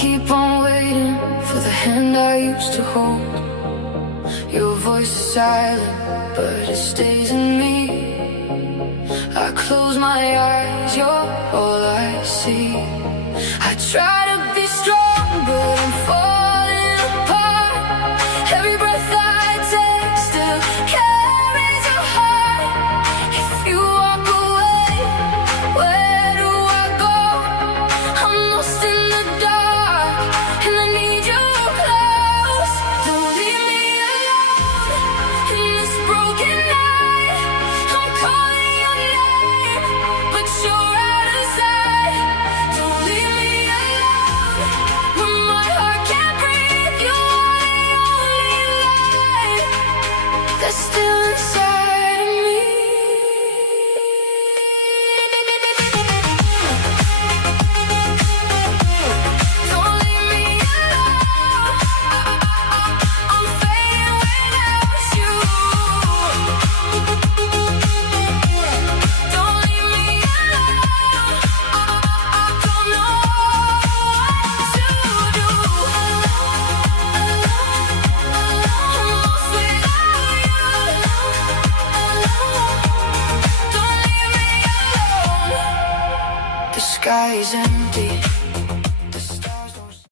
keep on waiting for the hand I used to hold. Your voice is silent, but it stays in me. I close my eyes, you're all I see. I try to